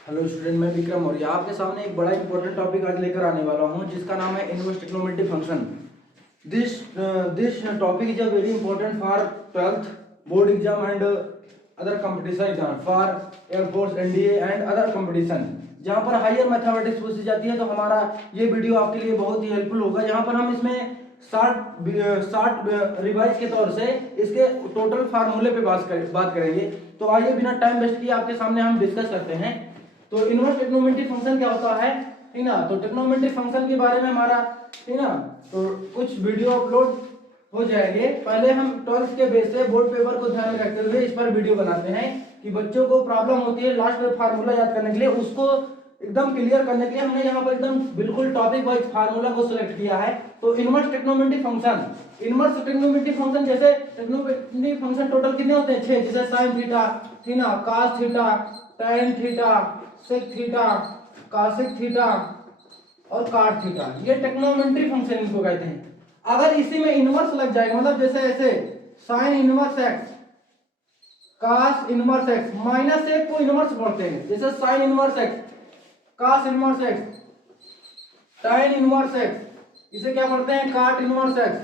Hello student, मैं विक्रम और आपके सामने एक बड़ा इंपॉर्टेंट टॉपिक आज लेकर आने वाला हूं जिसका नाम है inverse trigonometry function. This topic is a very important for 12th board exam and other competition exam for air force NDA and other competition, जहां पर हायर मैथमेटिक्स पूछी जाती है। तो हमारा ये वीडियो आपके लिए बहुत ही हेल्पफुल होगा, जहां पर हम इसमें शार्ट रिवाइज के तौर से इसके टोटल फार्मूले पे बात करेंगे। तो आइए बिना टाइम वेस्ट किए आपके सामने हम डिस्कस करते हैं। तो इनवर्स ट्रिग्नोमेट्री फंक्शन क्या होता है, ठीक ना। तो ट्रिग्नोमेट्री फंक्शन के बारे में हमारा, ठीक ना, तो कुछ वीडियो अपलोड हो जाएंगे। पहले हम 12th के बेस से बोर्ड पेपर को ध्यान में रखते हुए इस पर वीडियो बनाते हैं कि बच्चों को प्रॉब्लम होती है लास्ट में फार्मूला याद करने के लिए, उसको एकदम क्लियर करने के लिए हमने यहाँ पर एकदम बिल्कुल टॉपिक वाइज फार्मूला को सिलेक्ट किया है। तो इनवर्स ट्रिग्नोमेट्री फंक्शन जैसे ट्रिग्नोमेट्री फंक्शन टोटल कितने होते हैं? 6, जैसे साइन थीटा, ठीक ना, cos theta, tan theta, sec theta, cosec theta और कॉट थीटा, ये ट्रिग्नोमेट्री फंक्शन इनको कहते हैं। अगर इसी में इनवर्स लग जाएगा, मतलब जैसे ऐसे sign inverse x, cos inverse x, minus एक को इनवर्स पढ़ते हैं, जैसे sine inverse x, cos inverse x, tan inverse x, इसे क्या पढ़ते हैं? कॉट इनवर्स एक्स,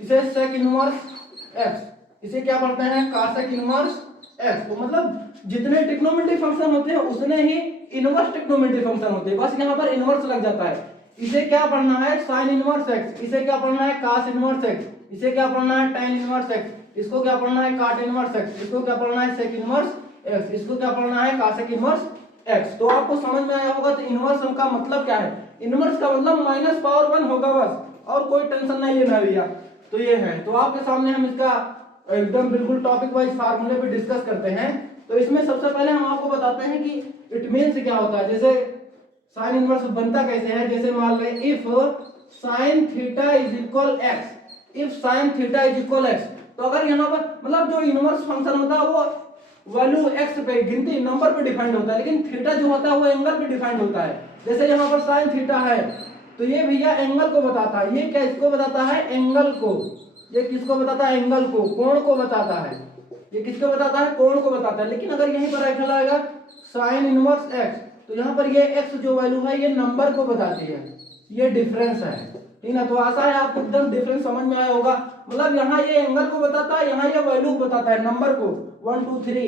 इसे सेक इनवर्स एक्स, इसे क्या पढ़ते हैं? Cosec inverse x. तो मतलब जितने ट्रिग्नोमेट्री फंक्शन होते हैं उतने ही इनवर्स ट्रिग्नोमेट्री फंक्शन होते हैं, बस यहाँ पर इनवर्स लग जाता है। इसे क्या पढ़ना है? साइन इनवर्स एक्स, इसे क्या पढ़ना है? कॉस इनवर्स एक्स, इसे क्या पढ़ना है? tan इनवर्स एक्स, इसको क्या पढ़ना है? कॉट इनवर्स एक्स, इसको क्या पढ़ना है? सेक इनवर्स एक्स, इसको क्या पढ़ना है? Cosec inverse x. तो आपको समझ में आया होगा। तो इनवर्स का मतलब क्या है? इनवर्स का मतलब -1 होगा बस, और कोई टेंशन नहीं लेना भैया। तो ये है। तो आपके सामने हम इसका एकदम बिल्कुल टॉपिक वाइज फार्मूले पे डिस्कस करते हैं। तो इसमें सबसे पहले हम आपको बताते हैं कि इट मीन्स क्या होता है। जैसे साइन इनवर्स बनता कैसे है, जैसे मान लें if sine theta is equal x, if sine theta is equal x, तो अगर यहाँ पर मतलब जो इनवर्स फंक्शन होता है वो वैल्यू एक्स पे, गिनती नंबर पे डिफाइंड होता है, लेकिन थीटा जो होता है वो एंगल पे डिफाइंड होता है। जैसे यहाँ पर साइन थीटा है तो ये भैया एंगल को बताता है। ये क्या इसको बताता है? एंगल को। ये किसको बताता है? एंगल को, कोण को बताता है। ये किसको बताता है? कोण को बताता है। लेकिन अगर यहीं पर रखा जाएगा साइन इनवर्स एक्स, तो यहाँ पर ये एक्स जो वैल्यू है ये नंबर को बताती है, ये डिफरेंस है, ठीक ना। तो आशा है आपको एकदम डिफरेंस समझ में आया होगा। मतलब यहाँ ये एंगल को बताता है, यहाँ ये वैल्यू को बताता है, नंबर को 1 2 3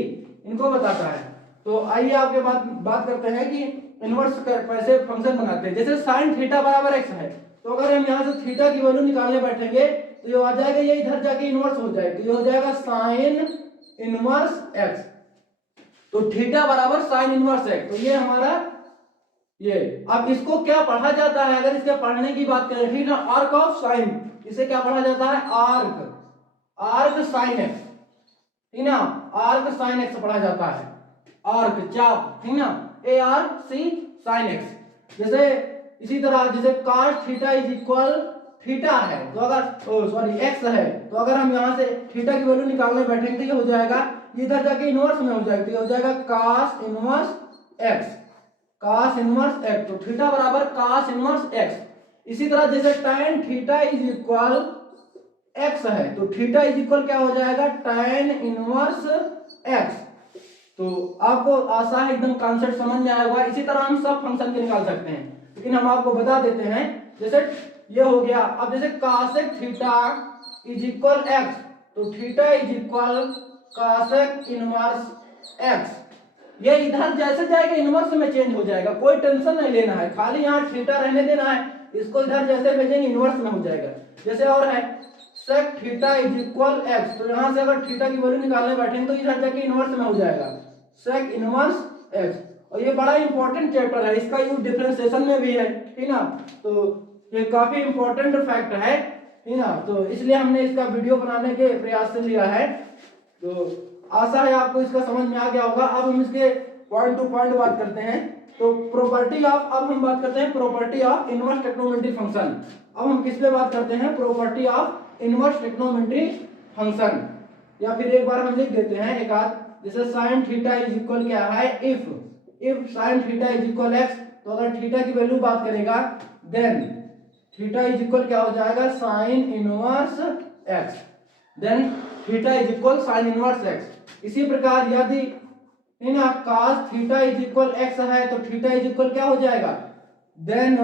इनको बताता है। तो आइए आपके बात करते हैं कि इनवर्स कैसे फंक्शन बनाते हैं। जैसे साइन थीटा बराबर एक्स है, तो अगर हम यहाँ से थीटा की वैल्यू निकालने बैठेंगे तो ये आ जाएगा, ये इधर जाके इनवर्स हो जाएगा, तो ये हो जाएगा साइन इनवर्स एक्स। तो थीटा बराबर साइन इनवर्स एक्स, तो ये हमारा ये। अब इसको क्या पढ़ा जाता है? अगर इसके पढ़ने की बात करें, ठीक ना, आर्क ऑफ साइन, इसे क्या पढ़ा जाता है? आर्क साइन एक्स, ठीक ना, आर्क साइन एक्स पढ़ा जाता है, आर्क चाप, ठीक ना, ARC साइन एक्स। जैसे इसी तरह जैसे cos theta is equal theta है, तो अगर एक्स है, तो अगर हम यहाँ से थीटा की वैल्यू निकालने बैठेंगे तो ये हो जाएगा, इधर जाके इनवर्स में हो जाएगा, तो ये हो जाएगा cos inverse x, cos inverse x. तो थीटा बराबर cos इनवर्स एक्स। इसी तरह जैसे tan theta is equal x है, तो थीटा इज इक्वल क्या हो जाएगा? tan inverse x. तो आपको आशा है एकदम कॉन्सेप्ट समझ में आया होगा। इसी तरह हम सब फंक्शन के निकाल सकते हैं, लेकिन हम आपको बता देते हैं। जैसे ये हो गया। अब जैसे cosec theta is equal x, तो theta is equal cosec inverse x. ये इधर जैसे जाएगा इनवर्स में चेंज हो जाएगा, कोई टेंशन नहीं लेना है, खाली यहाँ थीटा रहने देना है, इसको इधर जैसे भेजेंगे इनवर्स में हो जाएगा। जैसे और है sec theta is equal x, तो यहाँ से अगर थीटा की वैल्यू निकालने बैठेंगे तो इधर जाके इनवर्स में हो जाएगा sec इनवर्स एक्स। और ये बड़ा इंपॉर्टेंट चैप्टर है, इसका यूज डिफरेंशिएशन में भी है, ठीक ना। तो ये काफी इंपॉर्टेंट फैक्ट है, ठीक ना। तो इसलिए हमने इसका वीडियो बनाने के प्रयास से लिया है। तो आशा है आपको इसका समझ में आ गया होगा। अब हम इसके पॉइंट टू पॉइंट बात करते हैं। तो प्रॉपर्टी ऑफ, अब हम बात करते हैं property of inverse trigonometry function. अब हम किस पे बात करते हैं? Property of inverse trigonometry function. या फिर एक बार हम लिख देते हैं एक आध, जैसे साइन थीटा इज इक्वल क्या है? If sine theta is equal x, तो अगर थीटा की वैल्यू बात करेगा देन थीटा इज इक्वल क्या हो जाएगा? Sine inverse x. Then theta is equal sine inverse x. इसी प्रकार यदि, है ना, cos theta is equal x है तो थीटा इज इक्वल क्या हो जाएगा, then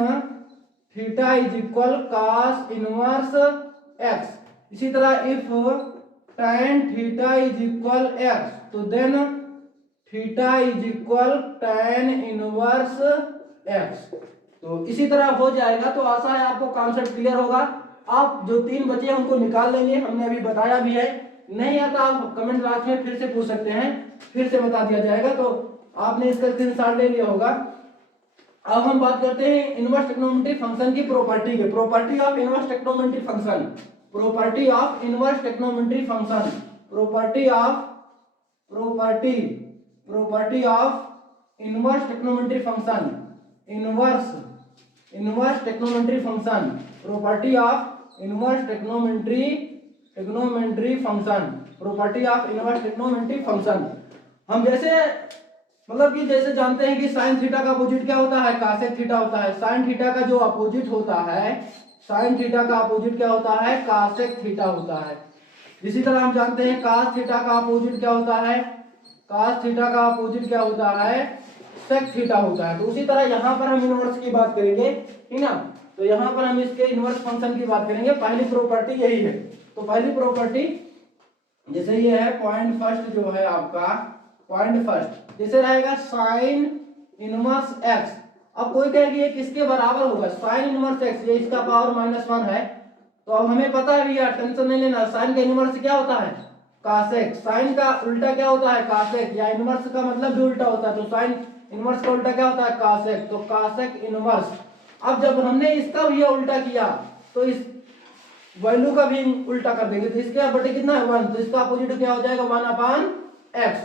theta is equal cos inverse x. इसी तरह if tan theta is equal x तो then theta is equal tan inverse x. तो इसी तरह हो जाएगा। तो आशा है आपको कॉन्सेप्ट क्लियर होगा। आप जो 3 बचे हैं उनको निकाल लेंगे, हमने अभी बताया भी है। नहीं आता आप कमेंट बॉक्स में फिर से पूछ सकते हैं, फिर से बता दिया जाएगा। तो आपने इसका स्क्रीनशॉट ले लिया होगा। अब हम बात करते हैं इनवर्स ट्रिग्नोमेट्री फंक्शन की प्रॉपर्टी के। Property of inverse trigonometry function, property of inverse trigonometry function, property of inverse trigonometry function, inverse trigonometry function, property of inverse trigonometry function, property of inverse trigonometry function. हम जैसे मतलब कि जैसे जानते हैं कि साइन थीटा का अपोजिट क्या होता है, कासेक थीटा होता है। साइन थीटा का जो अपोजिट होता है, साइन थीटा का अपोजिट क्या होता है, कासेक थीटा होता है। इसी तरह हम जानते हैं कास थीटा का अपोजिट क्या होता है, कास थीटा का अपोजिट क्या होता है, सेक थीटा होता है। तो उसी तरह यहाँ पर हम इनवर्स की बात करेंगे, ठीक ना। तो यहाँ पर हम इसके इनवर्स फंक्शन की बात करेंगे। पहली प्रॉपर्टी यही है। तो पहली प्रॉपर्टी जैसे ये है पॉइंट फर्स्ट जो है आपका, पॉइंट फर्स्ट जैसे रहेगा साइन इनवर्स एक्स। अब कोई कहेगी ये किसके बराबर होगा, साइन इनवर्स एक्स, ये इसका पावर -1 है। तो अब हमें पता है भैया, टेंशन नहीं लेना। साइन का इनवर्स क्या होता है, कासेक। साइन का उल्टा क्या होता है, कासेक, या इनवर्स का मतलब भी उल्टा होता है। तो साइन इनवर्स का उल्टा क्या होता है, कासेक। तो कासेक इनवर्स। अब जब हमने इसका भी उल्टा किया तो इस वैल्यू का भी उल्टा कर देंगे। तो इसके बटे कितना है 1, तो इसका अपोजिट क्या हो जाएगा 1/x।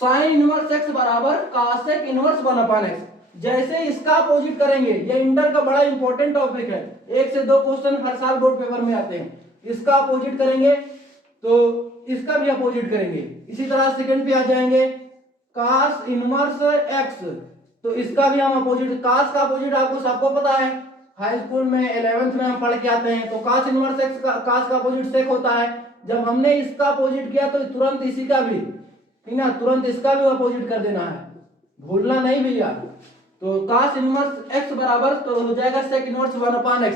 साइन इनवर्स x बराबर कासेक इनवर्स 1/x। जैसे इसका अपोजिट करेंगे, ये इंटर का बड़ा इंपॉर्टेंट टॉपिक है, 1 से 2 क्वेश्चन हर साल बोर्ड पेपर में आते हैं। इसका अपोजिट करेंगे तो इसका भी अपोजिट करेंगे। इसी तरह सेकंड पे आ जाएंगे cos इनवर्स x, तो इसका भी हम अपोजिट, cos का अपोजिट आपको सबको पता है, हाई स्कूल में 11th में हम पढ़ के आते हैं। तो cos इनवर्स x का, cos का अपोजिट sec होता है। जब हमने इसका अपोजिट किया तो तुरंत इसी का भी, ठीक ना, तुरंत इसका भी अपोजिट कर देना है, भूलना नहीं भैया। तो cos इनवर्स x बराबर तो हो जाएगा sec इनवर्स 1/x,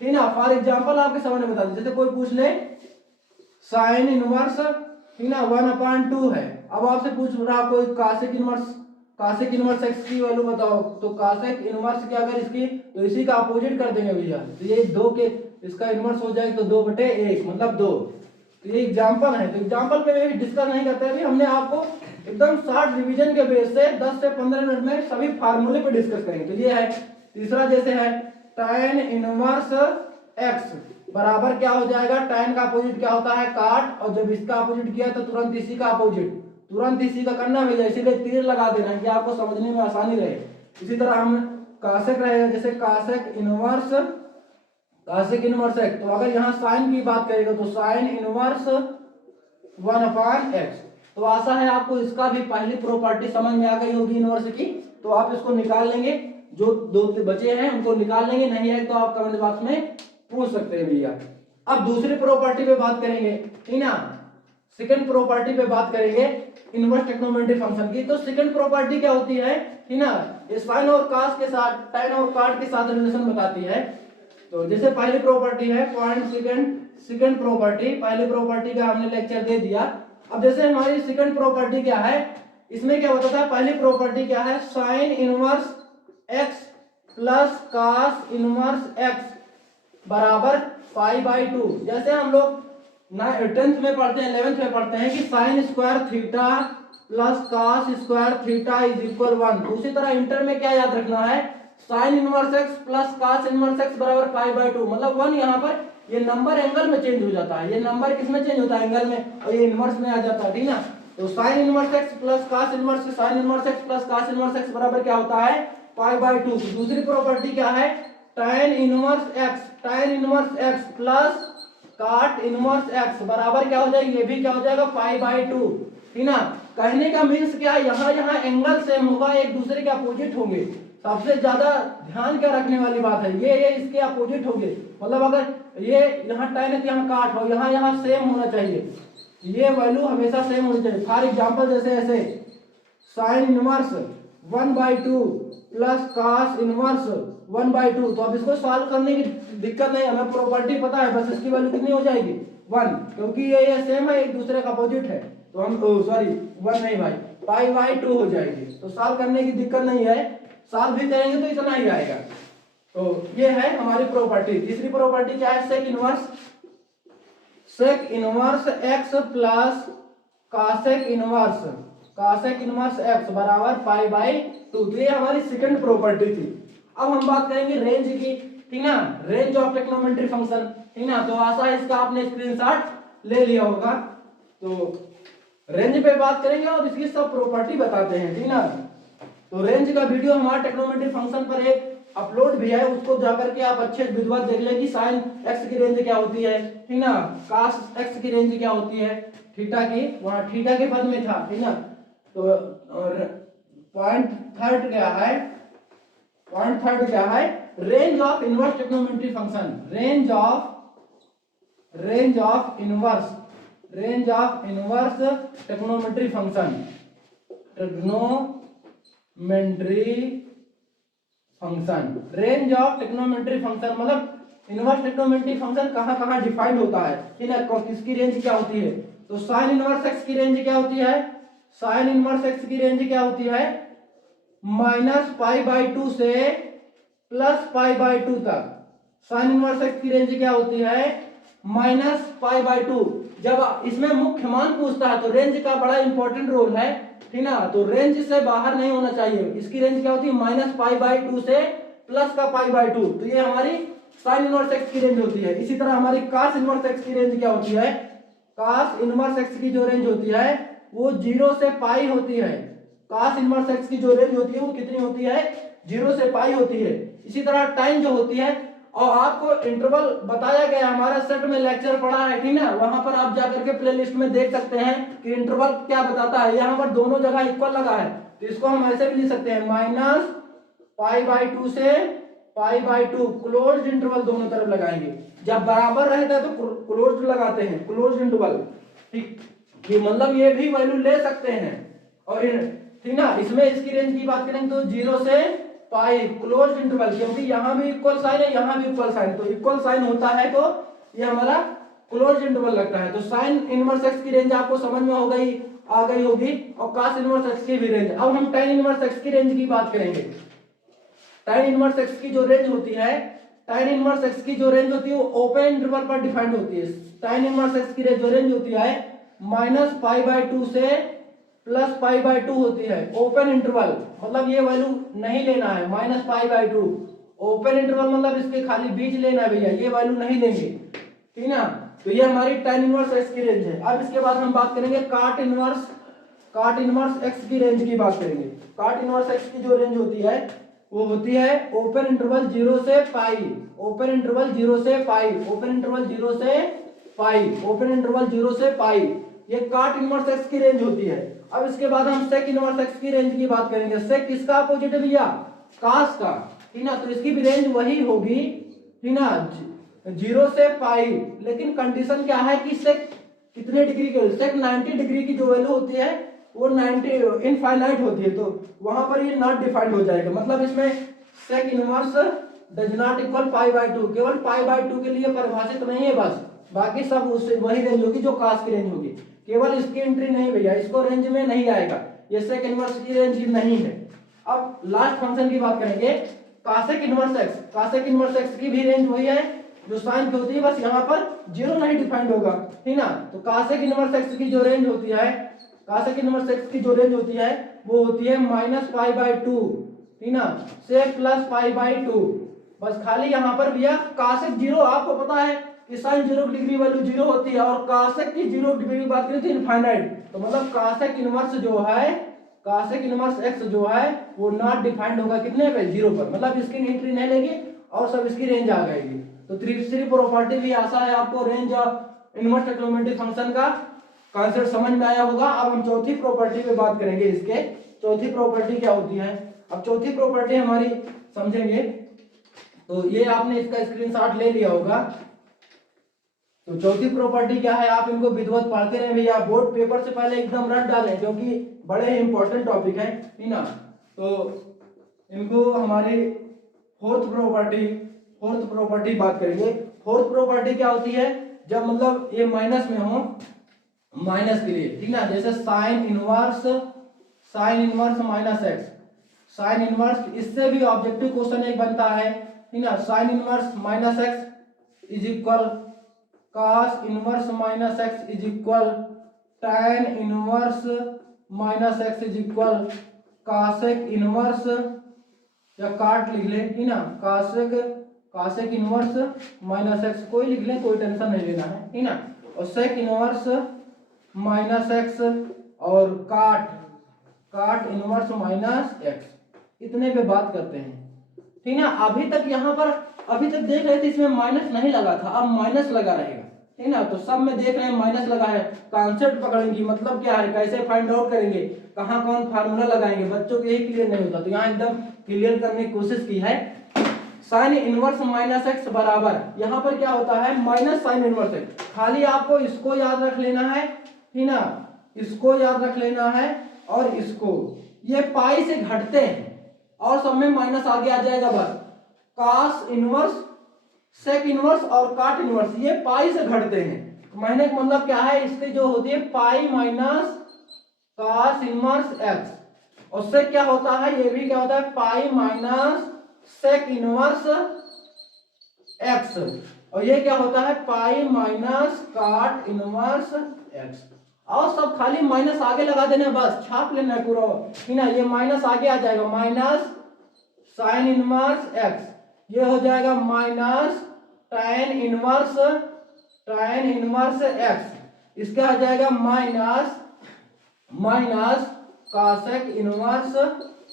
ठीक ना। फॉर एग्जांपल आपके सामने बता दें, जैसे कोई पूछ ले sin इनवर्स, ठीक ना, 1/2 है। अब आपसे पूछ रहा कोई कासेक इनवर्स x की वैल्यू बताओ, तो कासेक इनवर्स की अगर इसकी, तो इसी का अपोजिट कर देंगे भैया। तो ये 2 के इसका इनवर्स हो जाएगा, तो 2/1 मतलब 2। तो ये एग्जांपल है। तो एग्जांपल पे भी डिस्कस नहीं करते अभी, हमने आपको एकदम शॉर्ट रिवीजन के बेस से 10 से 15 मिनट में सभी फार्मूले पे डिस्कस करेंगे। तो ये है तीसरा, जैसे है tan इनवर्स x बराबर क्या हो जाएगा, tan का अपोजिट क्या होता है, काट, और जब इसका अपोजिट किया तो तुरंत इसी का अपोजिट, तुरंत इसी का करना भैया, इसीलिए तीर लगा देना है कि आपको समझने में आसानी रहे। इसी तरह हम कासेक रहेगा, जैसे कासेक इनवर्स x। तो अगर यहाँ साइन की बात करेगा तो साइन इनवर्स 1/x। तो आशा है आपको इसका भी पहली प्रॉपर्टी समझ में आ गई होगी इनवर्स की। तो आप इसको निकाल लेंगे, जो 2 बचे हैं उनको निकाल लेंगे, नहीं है तो आप कमेंट बॉक्स में पूछ सकते हैं भैया। अब दूसरी प्रॉपर्टी पे बात करेंगे, ठीक ना, सेकंड प्रॉपर्टी पे बात करेंगे इनवर्स ट्रिग्नोमेट्री फंक्शन की। तो सेकंड प्रॉपर्टी क्या होती है, ठीक ना, ये साइन और cos के साथ, tan और cot के साथ रिलेशन बताती है। तो जैसे पहली प्रॉपर्टी है पॉइंट सेकंड प्रॉपर्टी, पहली प्रॉपर्टी का हमने लेक्चर दे दिया। अब जैसे हमारी सेकंड प्रॉपर्टी क्या है, इसमें क्या बताता है, पहली प्रॉपर्टी क्या है, sine inverse x plus cos inverse x बराबर π/2। जैसे हम लोग 10th में पढ़ते हैं, 11th में पढ़ते हैं कि sine square theta plus cos square theta is equal 1। उसी तरह इंटर में क्या याद रखना है, sine inverse x plus cos inverse x बराबर π/2, मतलब 1 यहाँ पर ये नंबर एंगल में चेंज हो जाता है, ये नंबर किसमें चेंज होता है, एंगल में, और ये इनवर्स में आ जाता है, ठीक ना। तो sine inverse x plus cos inverse, sine inverse x plus cos inverse x बराबर क्या होता है, π/2। दूसरी प्रॉपर्टी क्या है, tan inverse x plus cot inverse x बराबर क्या हो जाएगा, ये भी क्या हो जाएगा π/2, ठीक ना। कहने का मीन्स क्या है, यहाँ एंगल सेम होगा, एक दूसरे के अपोजिट होंगे। सबसे ज्यादा ध्यान क्या रखने वाली बात है, ये इसके अपोजिट होंगे, मतलब अगर ये यहाँ tan है तो यहाँ cot हो, यहाँ सेम होना चाहिए, ये वैल्यू हमेशा सेम होनी चाहिए। फॉर एग्जांपल जैसे ऐसे sine inverse 1/2 plus cos inverse 1/2। तो अब इसको सॉल्व करने की दिक्कत नहीं, हमें प्रॉपर्टी पता है, बस इसकी वैल्यू कितनी हो जाएगी 1, क्योंकि ये सेम है, एक दूसरे का अपोजिट है। तो हम सॉरी 1 नहीं भाई, π/2 हो जाएगी। तो सॉल्व करने की दिक्कत नहीं है, सॉल्व भी करेंगे तो इतना ही आएगा। तो ये है हमारी प्रॉपर्टी। तीसरी प्रॉपर्टी क्या है, sec inverse x plus cosec inverse x बराबर π/2। तो ये हमारी सेकंड प्रॉपर्टी थी। अब हम बात करेंगे रेंज की, ठीक ना, रेंज ऑफ ट्रिग्नोमेट्री फंक्शन, ठीक ना। तो आशा है इसका आपने स्क्रीनशॉट ले लिया होगा। तो रेंज पे बात करेंगे और इसकी सब प्रॉपर्टी बताते हैं, ठीक ना। तो रेंज का वीडियो हमारे ट्रिग्नोमेट्री फंक्शन पर एक अपलोड भी है, उसको जाकर के आप अच्छे विधिवत देख लें कि साइन x की रेंज क्या होती है, ठीक ना, cos x की रेंज क्या होती है, थीटा की, वहां थीटा के पद में था, ठीक ना। तो पॉइंट थर्ड क्या है, range of inverse trigonometry function, range of inverse trigonometry function, range of trigonometry function मतलब इनवर्स ट्रिग्नोमेट्री फंक्शन कहां डिफाइंड होता है, ठीक है, किसकी रेंज क्या होती है। तो साइन इनवर्स x की रेंज क्या होती है, साइन इनवर्स x की रेंज क्या होती है, -π/2 से +π/2 तक। साइन इनवर्स x की रेंज क्या होती है, -π/2। जब इसमें मुख्य मान पूछता है तो रेंज का बड़ा इंपॉर्टेंट रोल है, ठीक ना। तो रेंज से बाहर नहीं होना चाहिए। इसकी रेंज क्या होती है, -π/2 से प्लस का π/2। तो ये हमारी साइन इनवर्स x की रेंज होती है। इसी तरह हमारी cos इनवर्स x की रेंज क्या होती है, cos इनवर्स x की जो रेंज होती है वो 0 से पाई होती है। cos इनवर्स x की जो रेंज होती है वो कितनी होती है, 0 से पाई होती है। इसी तरह टाइम जो होती है, और आपको इंटरवल बताया गया, हमारा सेट में लेक्चर पढ़ा है, ठीक ना, वहां पर आप जाकर के प्लेलिस्ट में देख सकते हैं कि इंटरवल क्या बताता है। यहाँ पर दोनों जगह इक्वल लगा है, तो इसको हम ऐसे भी लिख सकते हैं, -π/2 से π/2, क्लोज्ड इंटरवल दोनों तरफ लगाएंगे। जब बराबर रहता है तो क्लोज्ड लगाते हैं, क्लोज्ड इंटरवल, ठीक। ये मतलब ये भी वैल्यू ले सकते हैं। और ठीक ना, इसमें इसकी रेंज की बात करेंगे तो 0 से पाई, क्लोज्ड इंटरवल, क्योंकि यहाँ भी इक्वल साइन है, यहाँ भी इक्वल साइन, तो इक्वल साइन होता है तो ये हमारा क्लोज्ड इंटरवल लगता है। तो साइन इनवर्स x की रेंज आपको समझ में आ गई होगी, और cos इनवर्स x की भी रेंज। अब हम tan इनवर्स x की रेंज की बात करेंगे। tan इनवर्स x की जो रेंज होती है, tan इनवर्स x की जो रेंज होती है वो ओपन इंटरवल पर डिफाइंड होती है। tan इनवर्स x की जो रेंज होती है -π/2 से +π/2 होती है, ओपन इंटरवल, मतलब ये वैल्यू नहीं लेना है, -π/2 ओपन इंटरवल, मतलब इसके खाली बीच लेना है भैया, ये वैल्यू नहीं लेंगे, ठीक ना। तो ये हमारी tan इनवर्स x की रेंज है। अब इसके बाद हम बात करेंगे cot इनवर्स x की रेंज की बात करेंगे। cot इनवर्स x की जो रेंज होती है वो होती है ओपन इंटरवल 0 से पाई, ओपन इंटरवल 0 से पाई, ओपन इंटरवल 0 से पाई, ओपन इंटरवल 0 से पाई, ये cot इनवर्स x की रेंज होती है। अब इसके बाद हम sec इनवर्स x की रेंज की बात करेंगे। sec किसका अपोजिट है भैया, cos का, ठीक ना। तो इसकी भी रेंज वही होगी, ठीक ना, 0 से पाई। लेकिन कंडीशन क्या है कि sec कितने डिग्री के, sec 90 डिग्री की जो वैल्यू होती है वो 90 इनफाइनाइट होती है, तो वहां पर ये नॉट डिफाइंड हो जाएगा। मतलब इसमें sec inverse does not equal π/2, केवल π/2 के लिए परिभाषित नहीं है बस, बाकी सब उससे वही रेंज होगी जो cos की रेंज होगी। केवल इसकी एंट्री नहीं भैया, इसको रेंज में नहीं आएगा, ये sec इनवर्स की रेंज नहीं है। अब लास्ट फंक्शन की बात करेंगे, cosec inverse x। cosec inverse x की भी रेंज वही है जो साइन की होती है, बस यहाँ पर 0 नहीं डिफाइंड होगा, ठीक ना। तो cosec इनवर्स x की जो रेंज होती है, cosec इनवर्स x की जो रेंज होती है वो होती है -π/2, ठीक ना, से +π/2। बस खाली यहाँ पर भैया cosec 0, आपको पता है कि साइन 0 डिग्री वैल्यू 0 होती है, और cosec की 0 डिग्री की बात करें तो इनफाइनाइट। तो मतलब cosec इनवर्स जो है, cosec इनवर्स x जो है वो नॉट डिफाइंड होगा कितने पे, 0 पर, मतलब इसकी एंट्री नहीं लेगी और सब इसकी रेंज आ जाएगी। तो तीसरी प्रॉपर्टी भी आशा है आपको range of inverse trigonometric function का कॉन्सेप्ट समझ में आया होगा। अब हम चौथी प्रॉपर्टी पे बात करेंगे। इसके चौथी प्रॉपर्टी क्या होती है, अब चौथी प्रॉपर्टी हमारी समझेंगे। तो ये आपने इसका स्क्रीनशॉट ले लिया होगा। तो चौथी प्रॉपर्टी क्या है, आप इनको विधिवत पढ़ते रहे भैया, बोर्ड पेपर से पहले एकदम रट डालें, क्योंकि बड़े ही इंपॉर्टेंट टॉपिक है, ठीक ना। तो इनको हमारी फोर्थ प्रॉपर्टी बात करेंगे। फोर्थ प्रॉपर्टी क्या होती है, जब मतलब ये माइनस में हो, माइनस के लिए, ठीक ना, जैसे sine inverse minus x, sine inverse, इससे भी ऑब्जेक्टिव क्वेश्चन एक बनता है, ठीक ना, sine inverse minus x is equal cos inverse minus x is equal tan inverse minus x is equal cosec inverse, या काट लिख ले, ठीक ना, कॉसेक इनवर्स माइनस एक्स, कोई लिख ले, कोई टेंशन नहीं लेना है, ठीक ना, और सेक इनवर्स माइनस एक्स और काट इनवर्स माइनस एक्स, इतने पे बात करते हैं, ठीक ना। अभी तक देख रहे थे इसमें माइनस नहीं लगा था, अब माइनस लगा रहेगा, ठीक ना। तो सब में देख रहे हैं माइनस लगा है, कॉन्सेप्ट पकड़ेंगे, मतलब क्या है, कैसे फाइंड आउट करेंगे, कहाँ कौन फार्मूला लगाएंगे, बच्चों को यही क्लियर नहीं होता, तो यहाँ एकदम क्लियर करने की कोशिश की है। साइन इनवर्स माइनस एक्स बराबर, यहाँ पर क्या होता है, माइनस साइन इनवर्स एक्स, खाली आपको इसको याद रख लेना है, ठीक ना, इसको याद रख लेना है, और इसको, ये पाई से घटते हैं और सब में माइनस आगे आ जाएगा, बस कॉस इनवर्स, सेक इनवर्स और काट इनवर्स, ये पाई से घटते हैं, कहने का मतलब क्या है, इसकी जो होती है pi minus cos inverse x, और सेक क्या होता है, ये भी क्या होता है, pi minus sec inverse x, और ये क्या होता है, pi minus cot inverse x, और सब खाली माइनस आगे लगा देना, बस छाप लेना है पूरा, ठीक ना, ये माइनस आगे आ जाएगा, माइनस साइन इनवर्स एक्स, ये हो जाएगा माइनस tan इनवर्स एक्स, इसका आ जाएगा माइनस कॉसेक इनवर्स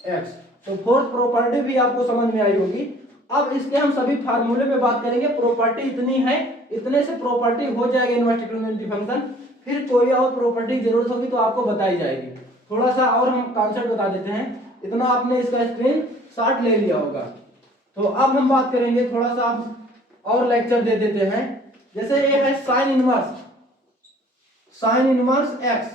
एक्स। तो फोर्थ प्रॉपर्टी भी आपको समझ में आई होगी। अब इसके हम सभी फार्मूले पे बात करेंगे, प्रॉपर्टी इतनी है, इतने से प्रॉपर्टी हो जाएगा इनवर्स ट्रिग्नोमेट्री फंक्शन, फिर कोई और प्रॉपर्टी की जरूरत होगी तो आपको बताई जाएगी। थोड़ा सा और हम कॉन्सेप्ट बता देते हैं, इतना आपने इसका स्क्रीन शॉट ले लिया होगा। तो अब हम बात करेंगे, थोड़ा सा और लेक्चर दे देते हैं, जैसे ये है साइन इनवर्स एक्स,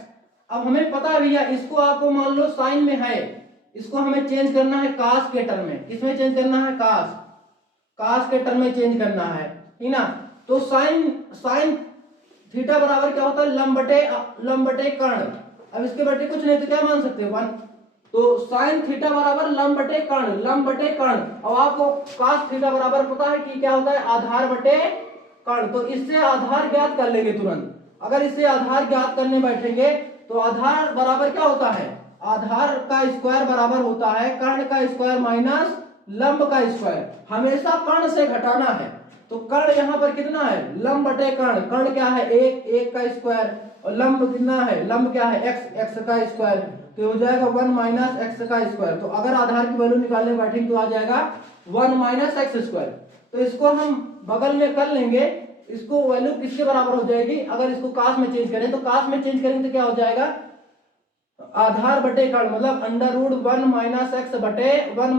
अब हमें पता है भैया, इसको आपको मान लो साइन में है, इसको हमें चेंज करना है कास के टर्म में, किसमें चेंज करना है, कास के टर्म में चेंज करना है, ठीक ना। तो साइन थीटा बराबर क्या होता है, लंब बटे कर्ण, अब इसके बटे कुछ नहीं तो क्या मान सकते हैं, 1, तो साइन थीटा बराबर लंब बटे कर्ण, अब आपको कास थीटा बराबर पता है कि क्या होता है, आधार बटे कर्ण, तो इससे आधार ज्ञात कर लेंगे तुरंत। अगर इससे आधार ज्ञात करने बैठेंगे तो आधार बराबर क्या होता है, आधार का स्क्वायर बराबर होता है कर्ण का स्क्वायर माइनस लंब का स्क्वायर, हमेशा कर्ण से घटाना है, तो कर्ण यहाँ पर कितना है, लंब बटे कर्ण क्या है, एक का स्क्वायर, और लंब कितना है, लंब क्या है, एक्स का स्क्वायर, तो हो जाएगा 1 माइनस एक्स का स्क्वायर। तो अगर आधार की वैल्यू निकालने बैठेंगे तो आ जाएगा 1 माइनस एक्स स्क्वायर। तो इसको हम बगल में कर लेंगे, इसको वैल्यू किसके बराबर हो जाएगी, अगर इसको कास में चेंज करें, तो कास में चेंज करेंगे तो क्या हो जाएगा, आधार बटे कर्ण, मतलब अंडर रूट 1 माइनस एक्स बटे 1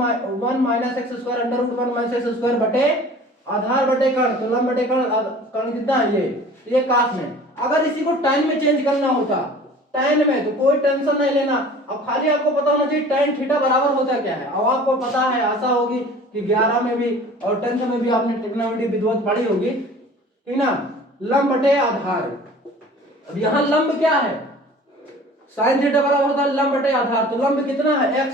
minus x square under root 1 minus x square बटे आधार बटे कर्ण, तो लंब बटे कर्ण कितना है, ये कास में। अगर इसी को tan में चेंज करना होता, tan में, तो कोई टेंशन नहीं लेना, अब खाली आपको पता होना चाहिए tan थीटा बराबर होता क्या है। अब आपको पता है, आशा होगी कि 11 में भी और 10th में भी आपने ट्रिग्नोमेट्री विधिवत पढ़ी होगी, ठीक ना, लंब बटे आधार। अब यहाँ लंब क्या है, साइन थीटा बराबर होता है लंब बटे आधार, तो लंब कितना है, x,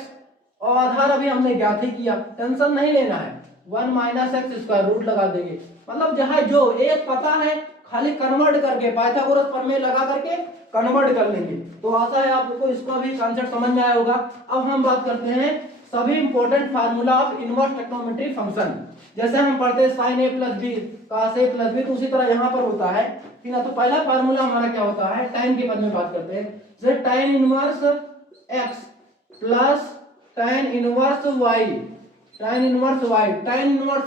और आधार अभी हमने ज्ञात ही किया, टेंशन नहीं लेना है, 1 माइनस एक्स स्क्वायर रूट लगा देंगे, मतलब जहां जो एक पता है खाली कन्वर्ट करके पाइथागोरस प्रमेय लगा करके कन्वर्ट कर लेंगे। तो आशा है आपको इसका भी कॉन्सेप्ट समझ में आया होगा। अब हम बात करते हैं सभी important formula of inverse trigonometry function, जैसे हम पढ़ते हैं sign A plus B cos A plus B, तो उसी तरह यहाँ पर होता है, ठीक ना। तो पहला फार्मूला हमारा क्या होता है, टाइम के पद में बात करते हैं, जैसे tan inverse x plus tan inverse y, tan inverse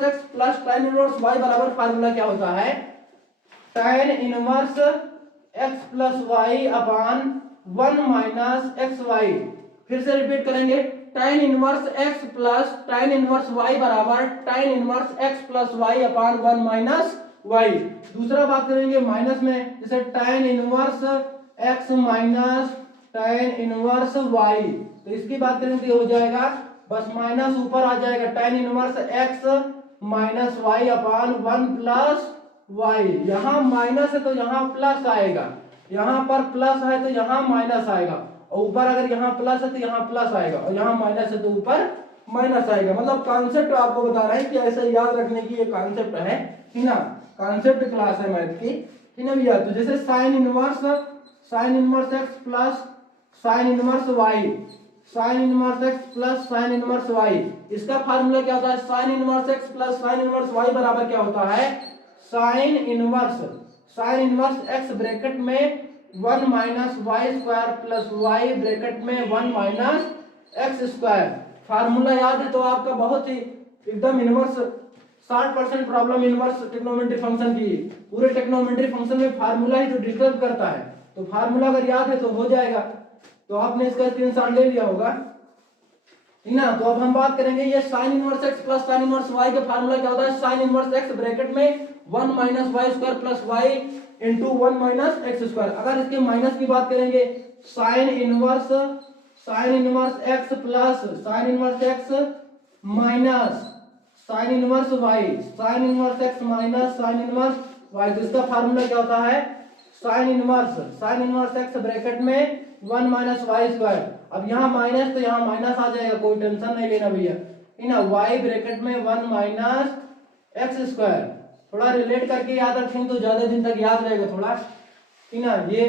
x plus tan inverse y बराबर फार्मूला क्या होता है, tan inverse x plus y अपान 1 माइनस एक्स वाई। फिर से रिपीट करेंगे, tan inverse x plus tan inverse y बराबर tan inverse x plus y अपान 1 minus y। दूसरा बात करेंगे माइनस में, जैसे tan inverse x minus tan inverse y। तो इसकी बात करें तो हो जाएगा बस माइनस ऊपर आ जाएगा tan inverse x minus y upon 1 plus y. यहाँ माइनस है तो यहाँ प्लस आएगा, यहाँ पर प्लस है तो यहाँ माइनस आएगा, और ऊपर अगर यहाँ प्लस है तो यहाँ प्लस आएगा, और यहाँ माइनस है तो ऊपर माइनस आएगा। मतलब कॉन्सेप्ट आपको बता रहा है कि ऐसे याद रखने की ये कॉन्सेप्ट है कि ना, कॉन्सेप्ट क्लास है मैथ की, ठीक है भैया। तो जैसे sine inverse x plus sine inverse y, sine inverse x plus sine inverse y, इसका फार्मूला क्या होता है? Sine inverse x plus sine inverse y बराबर क्या होता है? साइन इनवर्स एक्स ब्रैकेट में 1 minus y square plus y bracket में 1 माइनस एक्स स्क्वायर। फार्मूला याद है तो आपका बहुत ही एकदम inverse 60% problem inverse trigonometry function की, पूरे ट्रिग्नोमेट्री फंक्शन में फार्मूला ही तो डिस्टर्ब करता है। तो फार्मूला अगर याद है तो हो जाएगा। तो आपने इसका स्क्रीनशॉट ले लिया होगा, ठीक ना। तो अब हम बात करेंगे ये sine inverse x plus sine inverse y का फार्मूला क्या होता है? साइन इनवर्स एक्स ब्रैकेट में 1 minus y square plus y into 1 minus x square. अगर इसके माइनस की बात करेंगे, sine inverse x plus sine inverse x minus sine inverse y, sine inverse x minus sine inverse y. तो इसका formula क्या होता है? साइन इनवर्स एक्स ब्रैकेट में 1 माइनस वाई स्क्वायर। अब यहाँ माइनस तो यहाँ माइनस आ जाएगा, कोई टेंशन नहीं लेना भैया, ठीक ना। वाई ब्रैकेट में 1 माइनस एक्स स्क्वायर। थोड़ा रिलेट करके याद रखेंगे तो ज्यादा दिन तक याद रहेगा थोड़ा, ठीक ना। ये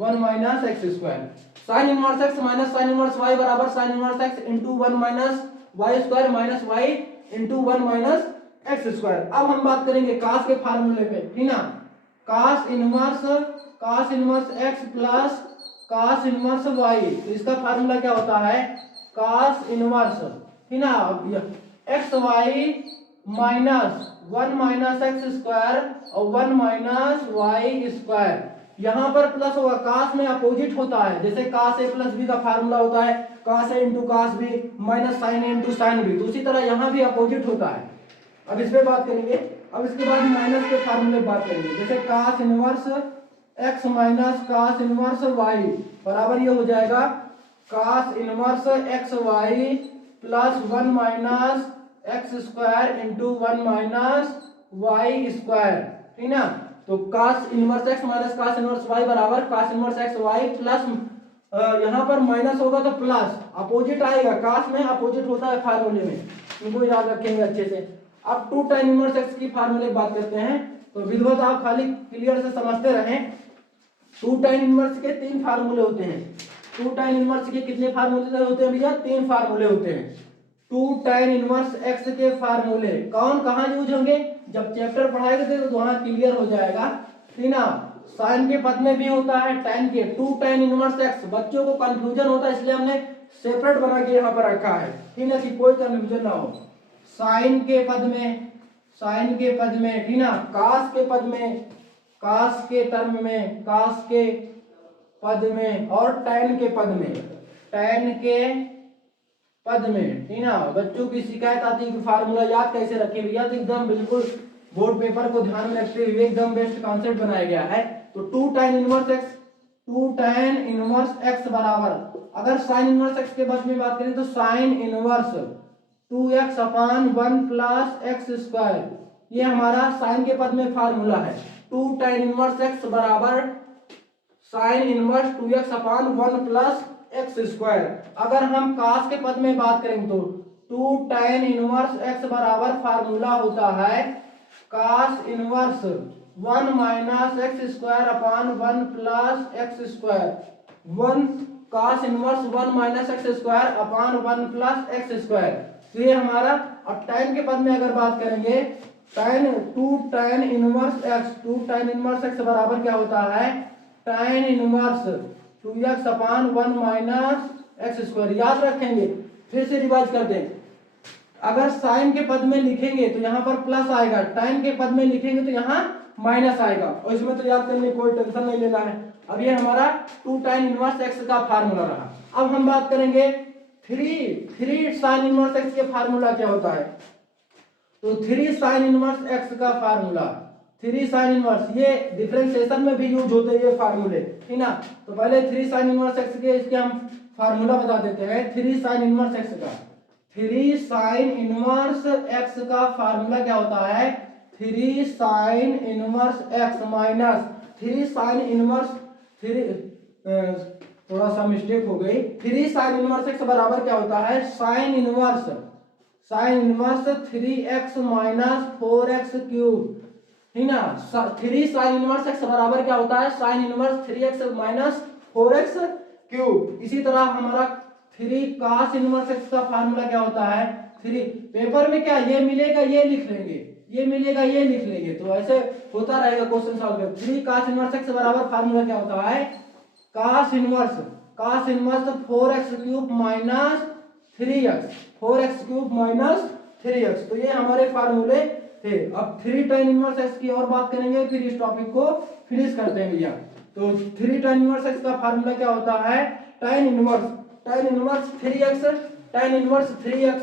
1 minus x square, sine inverse x minus sine inverse y बराबर sine inverse x into 1 minus y square minus y into 1 minus x square. अब हम बात करेंगे कास के फार्मूले पे, ठीक ना। Cos inverse x plus cos inverse y. तो इसका फार्मूला क्या होता है? कास इनवर्स, ठीक ना, x y minus 1 minus x square और 1 माइनस वाई स्क्वायर। यहाँ पर प्लस होगा, कास में अपोजिट होता है, जैसे कास ए प्लस बी का फार्मूला होता है cos A into cos B minus sine A into sine B, तो उसी तरह यहाँ भी अपोजिट होता है। अब इस पे बात करेंगे। अब इसके बाद माइनस के फार्मूले बात करेंगे, जैसे cos inverse x minus cos inverse y बराबर ये हो जाएगा cos inverse x y plus 1 minus x square into 1 minus y square, ठीक ना। तो cos inverse x minus cos inverse y बराबर cos inverse x y plus यहाँ पर माइनस होगा तो प्लस अपोजिट आएगा, कास में अपोजिट होता है फार्मूले में, इनको याद रखेंगे अच्छे से। अब 2 tan इनवर्स एक्स की फार्मूले की बात करते हैं, तो विधिवत आप खाली क्लियर से समझते रहें। 2 tan इनवर्स के 3 फार्मूले होते हैं। 2 tan इनवर्स के कितने फार्मूले होते हैं भैया? 3 फार्मूले होते हैं। 2 tan इनवर्स एक्स के फार्मूले कौन कहाँ यूज होंगे? जब चैप्टर पढ़ाएंगे तो वहां क्लियर हो जाएगा, ठीक ना। साइन के पद में भी होता है, tan के 2 tan इनवर्स एक्स, बच्चों को कंफ्यूजन होता है इसलिए हमने सेपरेट बना के यहाँ पर रखा है, ठीक ना, कि कोई कंफ्यूजन ना हो। साइन के पद में, ठीक ना, कास के पद में, कास के टर्म में, कास के पद में, और टैन के पद में, टैन के पद में, ठीक ना। बच्चों की शिकायत आती है कि फार्मूला याद कैसे रखें भैया, तो एकदम बिल्कुल बोर्ड पेपर को ध्यान में रखते हुए एकदम बेस्ट कॉन्सेप्ट बनाया गया है। तो 2 tan इनवर्स एक्स बराबर, अगर साइन इनवर्स एक्स के पद में बात करें तो साइन इनवर्स 2x अपान 1 प्लस एक्स स्क्वायर, ये हमारा साइन के पद में फार्मूला है। 2 tan इनवर्स एक्स बराबर साइन इनवर्स 2x अपान 1 प्लस एक्स स्क्वायर। अगर हम कास के पद में बात करेंगे तो 2 tan इनवर्स एक्स बराबर फार्मूला होता है cos inverse 1 minus x square upon 1 plus x square, 1 cos inverse 1 minus x square upon 1 plus x square. तो ये हमारा। अब tan के पद में अगर बात करेंगे, टू tan इनवर्स एक्स बराबर क्या होता है? tan इनवर्स 2x अपान 1 माइनस एक्स स्क्वायर। याद रखेंगे, फिर से रिवाइज कर दें। अगर साइन के पद में लिखेंगे तो यहाँ पर प्लस आएगा, tan के पद में लिखेंगे तो यहाँ माइनस आएगा, और इसमें तो याद करने कोई टेंशन नहीं लेना है। अब ये हमारा 2 tan इनवर्स एक्स का फार्मूला रहा। अब हम बात करेंगे 3 साइन इनवर्स एक्स के फार्मूला क्या होता है? तो 3 साइन इनवर्स एक्स का फार्मूला, 3 sin इनवर्स, ये डिफरेंशिएशन में भी यूज होते हैं ये फार्मूले, ठीक ना। तो पहले 3 sin इनवर्स x के इसके हम फार्मूला बता देते हैं। 3 sin इनवर्स x का 3 sin इनवर्स x का फार्मूला क्या होता है? 3 sin inverse x minus 3 sin inverse 3 थोड़ा सा मिस्टेक हो गई। 3 sin इनवर्स x बराबर क्या होता है? sin inverse 3x minus 4x cube, ठीक ना। 3 sin इनवर्स x बराबर क्या होता है? sin inverse 3x minus 4x cube. इसी तरह हमारा 3 cos इनवर्स x का फार्मूला क्या होता है? 3 पेपर में क्या ये मिलेगा ये लिख लेंगे, ये मिलेगा ये लिख लेंगे, तो ऐसे होता रहेगा क्वेश्चन सॉल्व में। 3 cos इनवर्स x बराबर फार्मूला क्या होता है? cos inverse 4x cube minus 3x, 4x cube minus 3x। तो ये हमारे फार्मूले थे। अब 3 tan इनवर्स x की और बात करेंगे, फिर इस टॉपिक को फिनिश करते हैं भैया। तो 3 tan इनवर्स x का फार्मूला क्या होता है? tan inverse 3x, tan inverse 3x,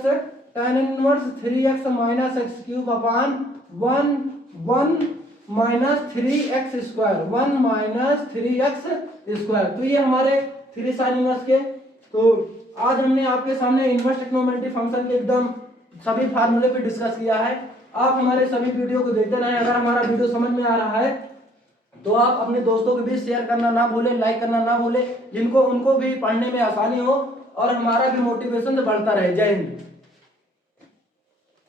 tan inverse 3x minus x cube upon 1 minus 3x square, 1 minus 3x square. तो ये हमारे 3 sin इनवर्स के। तो आज हमने आपके सामने इनवर्स ट्रिग्नोमेट्री फंक्शन के एकदम सभी फार्मूले पे डिस्कस किया है। आप हमारे सभी वीडियो को देखते रहें। अगर हमारा वीडियो समझ में आ रहा है तो आप अपने दोस्तों के बीच शेयर करना ना भूलें, लाइक करना ना भूलें, जिनको उनको भी पढ़ने में आसानी हो और हमारा भी मोटिवेशन बढ़ता रहे। जय हिंद।